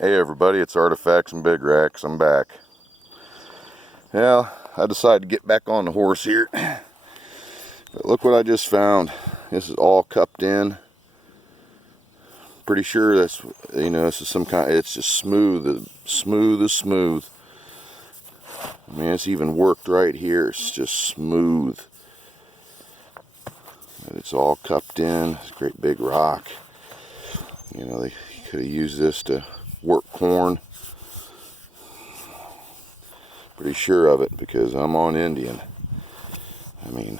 Hey everybody, it's Artifacts and Big Racks. I'm back. Well, I decided to get back on the horse here. But look what I just found. This is all cupped in. Pretty sure that's, this is some kind, it's just smooth as smooth. I mean, it's even worked right here. It's just smooth. And it's all cupped in. It's a great big rock. You know, they could have used this to work corn. Pretty sure of it because I'm on Indian. I mean,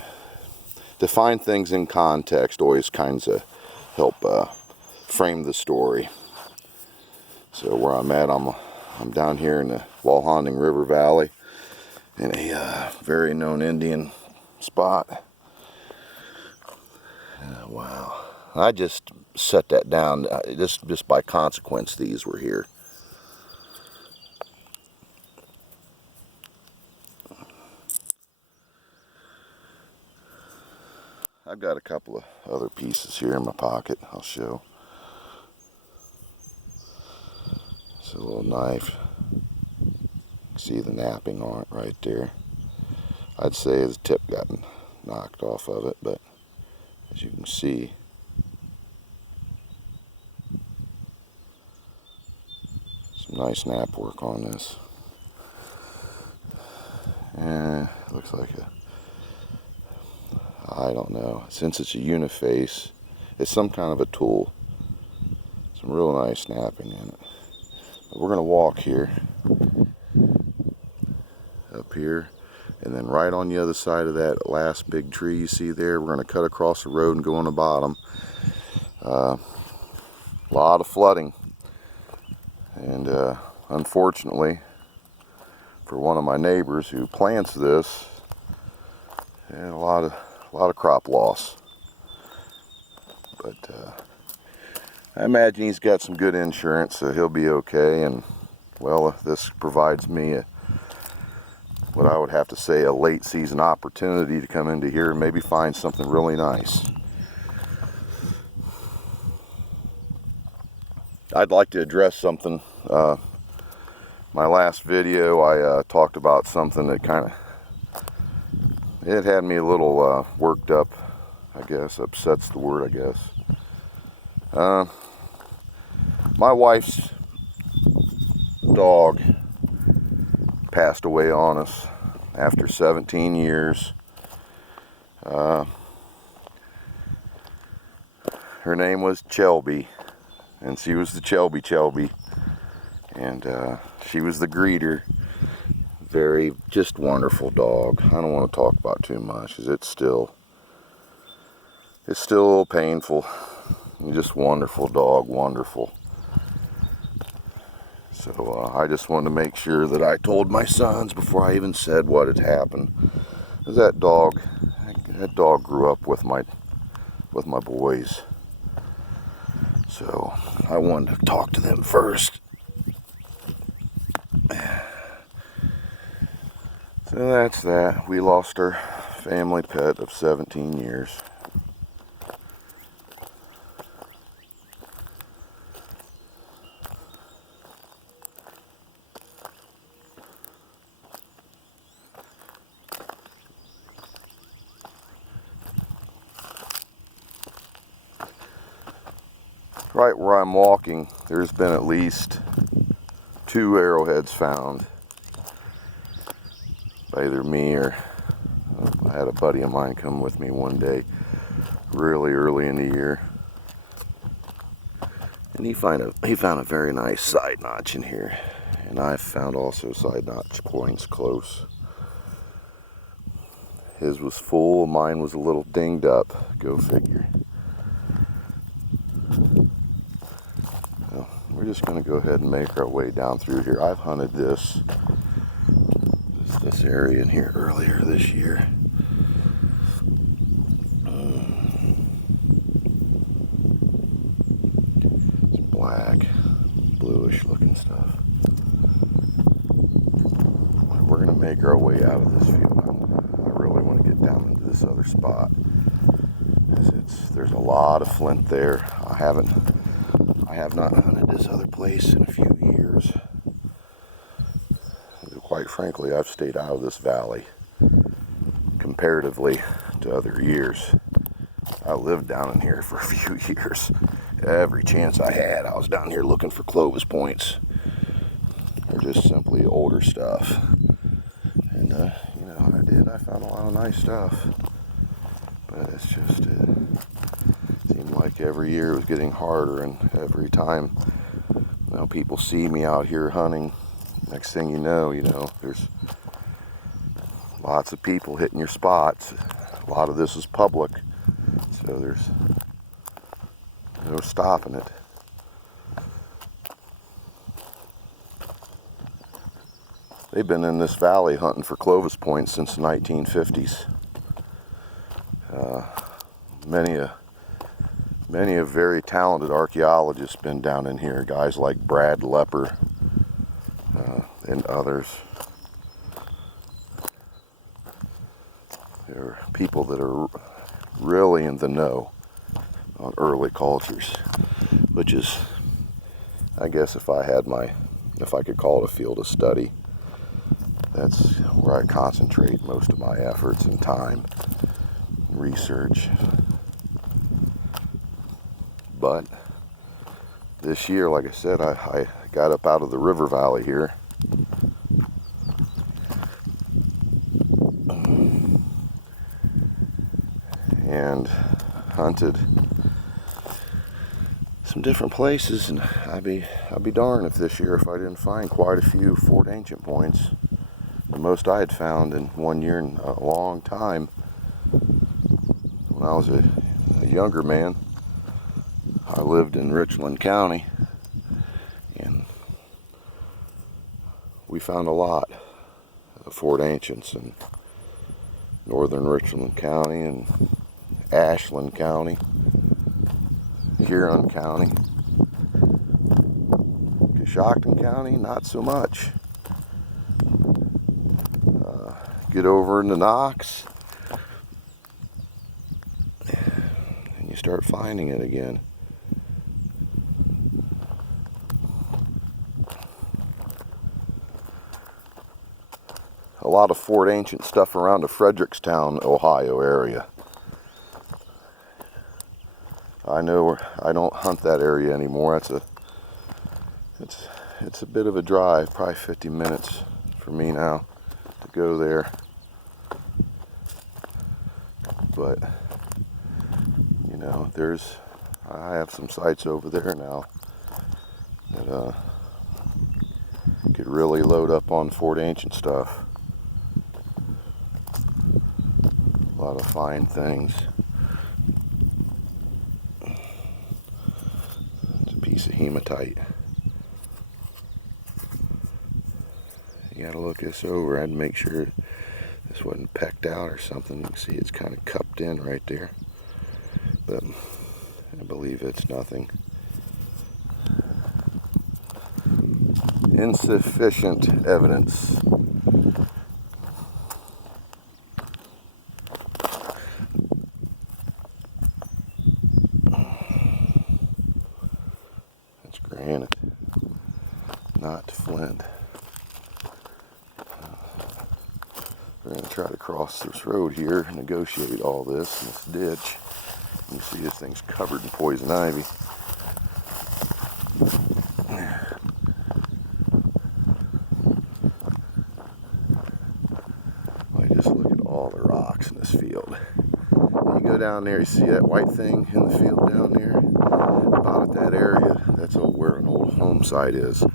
to find things in context always kinds of help frame the story. So where I'm at, I'm down here in the Walhonding River Valley in a very known Indian spot. Wow. I just set that down just by consequence. These were here. I've got a couple of other pieces here in my pocket I'll show. It's a little knife. See the napping on it right there. I'd say the tip got knocked off of it, but as you can see, some nice nap work on this. And it looks like I don't know, since it's a uniface, it's some kind of a tool. Some real nice snapping in it. But we're going to walk here, up here, and then right on the other side of that last big tree you see there, we're going to cut across the road and go on the bottom. A lot of flooding, and unfortunately for one of my neighbors who plants this, and a lot of crop loss. But I imagine he's got some good insurance, so he'll be okay. And well, this provides me what I would have to say a late season opportunity to come into here and maybe find something really nice. I'd like to address something. My last video I talked about something that it had me a little worked up, I guess. Upset's the word, I guess. My wife's dog passed away on us after 17 years. Her name was Shelby, and she was the Shelby, and she was the greeter. Very just wonderful dog. I don't want to talk about too much because it's still a little painful. Just wonderful dog, wonderful. So I just wanted to make sure that I told my sons before I even said what had happened. Because that dog grew up with my boys. So I wanted to talk to them first. So that's that. We lost our family pet of 17 years. Right where I'm walking, there's been at least 2 arrowheads found by either me or I had a buddy of mine come with me one day really early in the year, and he found a very nice side notch in here, and I found also side notch coins close. His was full, mine was a little dinged up. Go figure. Well, we're just going to go ahead and make our way down through here. I've hunted this area in here earlier this year. It's black, bluish looking stuff. We're going to make our way out of this field. I really want to get down into this other spot. There's a lot of flint there. I have not hunted this other place in a few years. Quite frankly, I've stayed out of this valley comparatively to other years. I lived down in here for a few years. Every chance I had, I was down here looking for Clovis points, or just simply older stuff. And you know, I found a lot of nice stuff. But it's just, it seemed like every year it was getting harder, and every time, you know, people see me out here hunting, next thing you know, there's lots of people hitting your spots. A lot of this is public, so there's no stopping it. They've been in this valley hunting for Clovis points since the 1950s. Many a very talented archaeologists been down in here. Guys like Brad Lepper and others. There are people that are really in the know on early cultures, which is, I guess, if I could call it a field of study, that's where I concentrate most of my efforts and time, research. But this year, like I said, I got up out of the river valley here. And hunted some different places, and I'd be darned if this year if I didn't find quite a few Fort Ancient points. The most I had found in 1 year in a long time. When I was a younger man, I lived in Richland County, and we found a lot of Fort Ancients in northern Richland County and Ashland County, Huron County. Coshocton County, not so much. Get over into Knox, and you start finding it again. A lot of Fort Ancient stuff around the Frederickstown, Ohio area. I know I don't hunt that area anymore. It's a bit of a drive, probably 50 minutes for me now to go there. But you know, I have some sites over there now that could really load up on Fort Ancient stuff. A lot of fine things. It's a piece of hematite. You gotta look this over. I'd make sure this wasn't pecked out or something. You can see it's kind of cupped in right there. But I believe it's nothing. Insufficient evidence. That's granite, not flint. We're going to try to cross this road here and negotiate all this in this ditch. You see this thing's covered in poison ivy. Well, just look at all the rocks in this field. You go down there, you see that white thing in the field down there? About at that area, that's where an old home site is. And,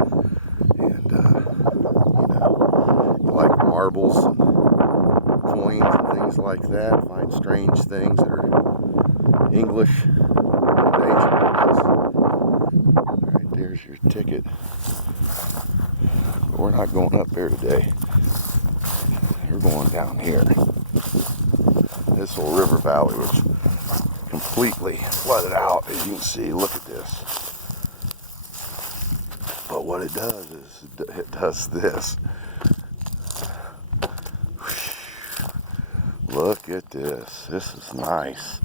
you like marbles and coins and things like that, find strange things that are English and ancient. Right there's your ticket. But we're not going up there today. We're going down here. This whole river valley was completely flooded out, as you can see. Look at this. But what it does is it does this. Look at this. This is nice.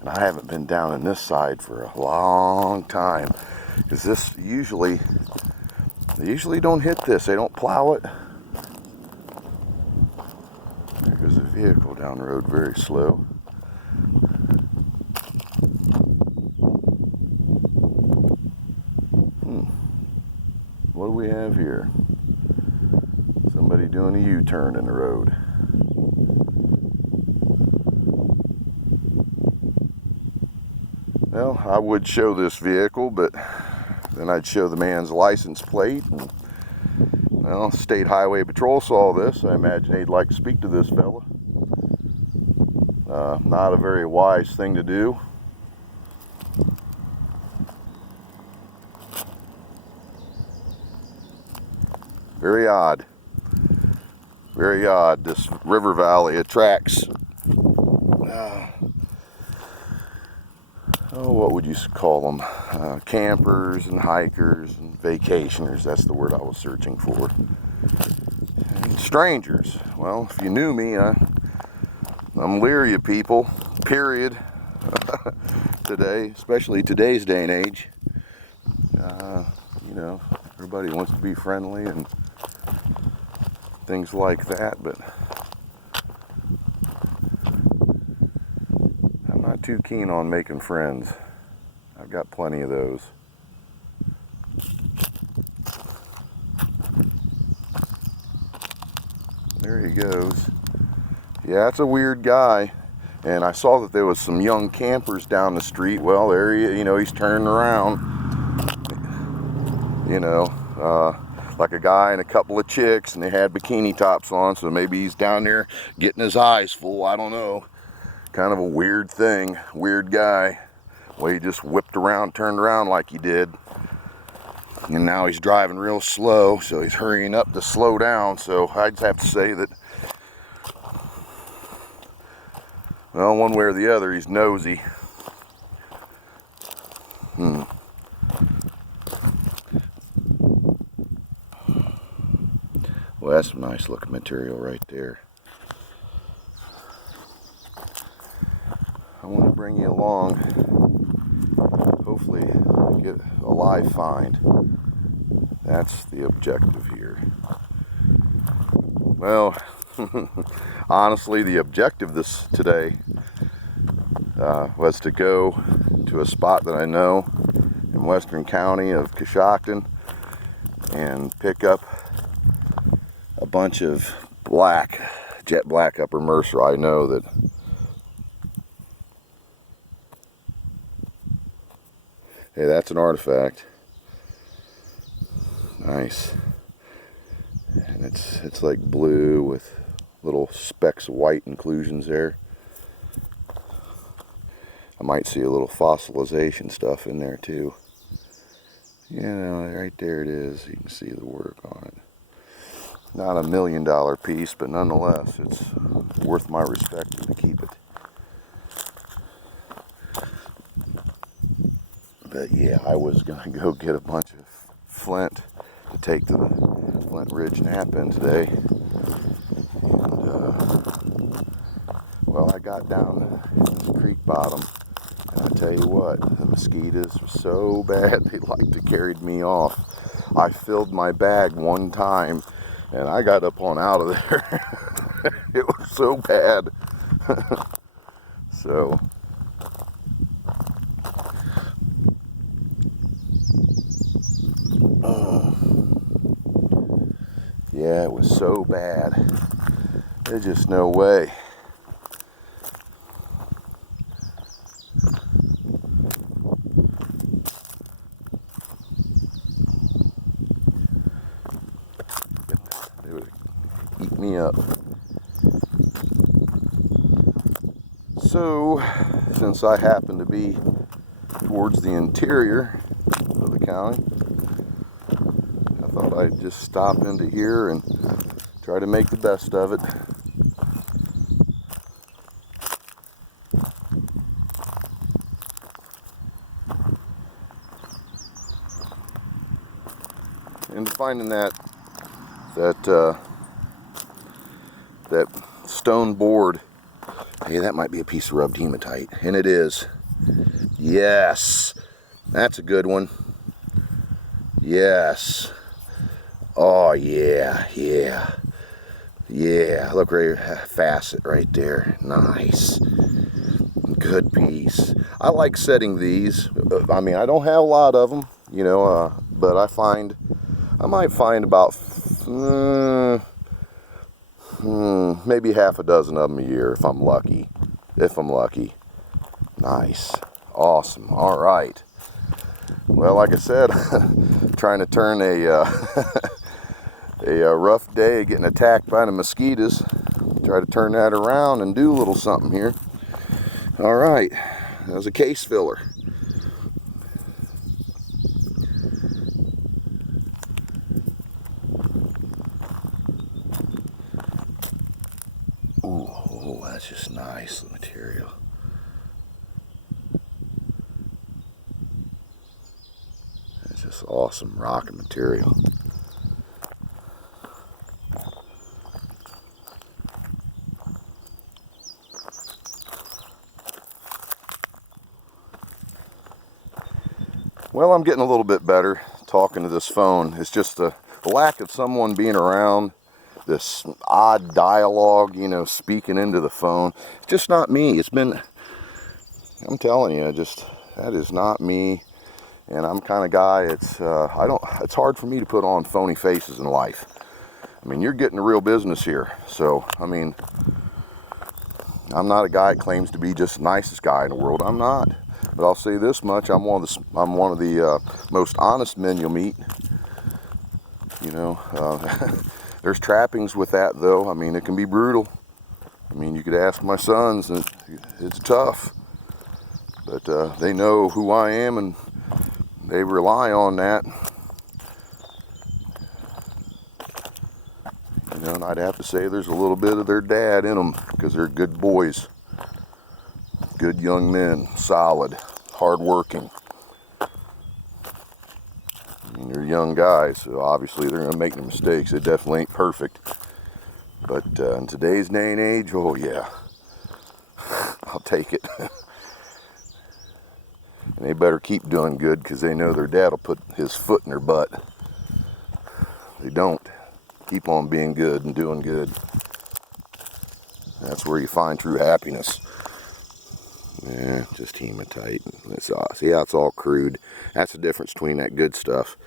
And I haven't been down in this side for a long time. Because this they usually don't hit this. They don't plow it. There goes a vehicle down the road very slow. What do we have here? Somebody doing a U-turn in the road. Well, I would show this vehicle, but then I'd show the man's license plate. And, well, State Highway Patrol saw this. I imagine they'd like to speak to this fella. Not a very wise thing to do. Very odd. Very odd. This river valley attracts, what would you call them? Campers and hikers and vacationers. That's the word I was searching for. And strangers. Well, if you knew me, I'm leery of people, period. Today, especially today's day and age. You know, everybody wants to be friendly and things like that, but I'm not too keen on making friends. I've got plenty of those. There he goes. Yeah, that's a weird guy. And I saw that there was some young campers down the street. Well, there he's turning around. Like a guy and a couple of chicks, and they had bikini tops on, so maybe he's down there getting his eyes full. I don't know. Kind of a weird thing. Weird guy. Well, he just whipped around, turned around like he did. And now he's driving real slow, so he's hurrying up to slow down. So I'd have to say that, well, one way or the other, he's nosy. Well, that's some nice looking material right there. I want to bring you along, hopefully get a live find. That's the objective here. Well, honestly, the objective today was to go to a spot that I know in Western County of Coshocton and pick up a bunch of jet black upper Mercer. I know that hey, that's an artifact. Nice. And it's like blue with little specks of white inclusions there. I might see a little fossilization stuff in there too. Right there it is. You can see the work on it. Not $1 million piece, but nonetheless, it's worth my respect to keep it. But yeah, I was gonna go get a bunch of flint to take to the Flint Ridge Nap-In today. And, well, I got down this creek bottom, and I tell you what, the mosquitoes were so bad they like to carried me off. I filled my bag one time, and I got up on out of there. It was so bad. So, yeah, it was so bad. There's just no way. They would eat me up. So, since I happen to be towards the interior of the county, I thought I'd just stop into here and try to make the best of it. And finding that stone board, hey, that might be a piece of rubbed hematite, and it is. Yes, that's a good one. Yes. Oh yeah, yeah. Yeah, look right, facet right there. Nice. Good piece. I like setting these. I mean, I don't have a lot of them, you know, but I might find about maybe half a dozen of them a year if I'm lucky. If I'm lucky. Nice. Awesome. All right. Well, like I said, trying to turn a rough day getting attacked by the mosquitoes. Try to turn that around and do a little something here. All right. That was a case filler. Ooh, oh, that's just nice material. That's just awesome rock material. Well, I'm getting a little bit better talking to this phone. It's just the lack of someone being around, this odd dialogue, you know, speaking into the phone. It's just not me. I'm telling you, that is not me. And I'm the kind of guy, it's hard for me to put on phony faces in life. I mean, you're getting the real business here. So, I mean, I'm not a guy that claims to be just the nicest guy in the world. I'm not. But I'll say this much: I'm one of the most honest men you'll meet. You know, there's trappings with that, though. I mean, it can be brutal. I mean, you could ask my sons, and it's tough. But they know who I am, and they rely on that. You know, and I'd have to say there's a little bit of their dad in them, because they're good boys, good young men, solid, hardworking. I mean, they're young guys, so obviously they're going to make mistakes. They definitely ain't perfect. But in today's day and age, oh yeah, I'll take it. And they better keep doing good, because they know their dad will put his foot in their butt. They don't. Keep on being good and doing good. That's where you find true happiness. Yeah, just hematite. See how it's all crude. That's the difference between that good stuff.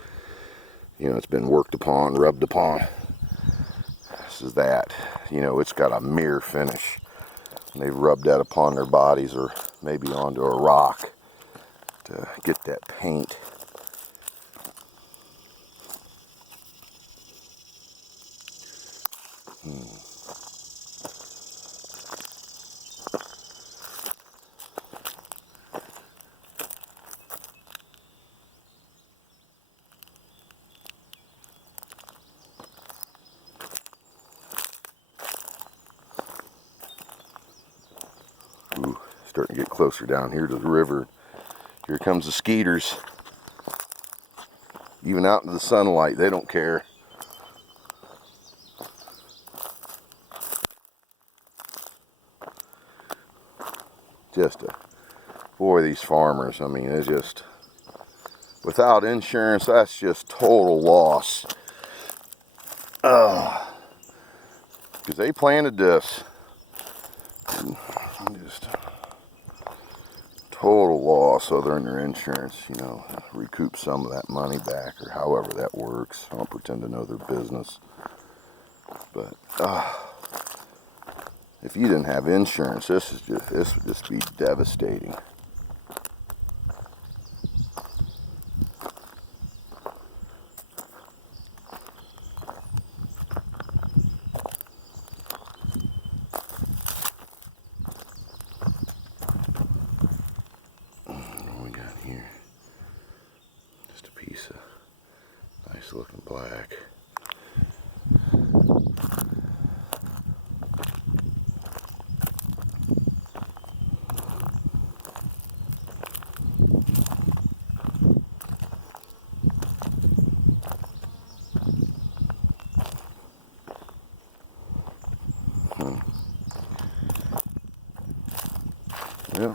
You know, it's been worked upon, rubbed upon. This is that. You know, it's got a mirror finish. And they've rubbed that upon their bodies, or maybe onto a rock to get that paint. Ooh, starting to get closer down here to the river. Here comes the skeeters. Even out into the sunlight, they don't care. Boy, these farmers, I mean, it's just, without insurance, that's just total loss. Because they planted this. Just total loss other than their insurance, you know, recoup some of that money back, or however that works. I don't pretend to know their business. But if you didn't have insurance, this would just be devastating. What we got here? Just a piece of nice looking black. Yeah,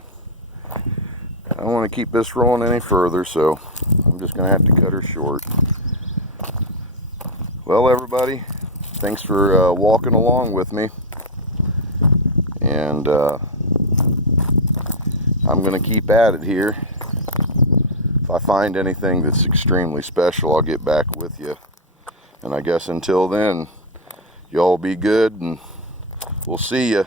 I don't want to keep this rolling any further, so I'm just going to have to cut her short. Well, everybody, thanks for walking along with me. And I'm going to keep at it here. If I find anything that's extremely special, I'll get back with you. And I guess until then, y'all be good, and we'll see you.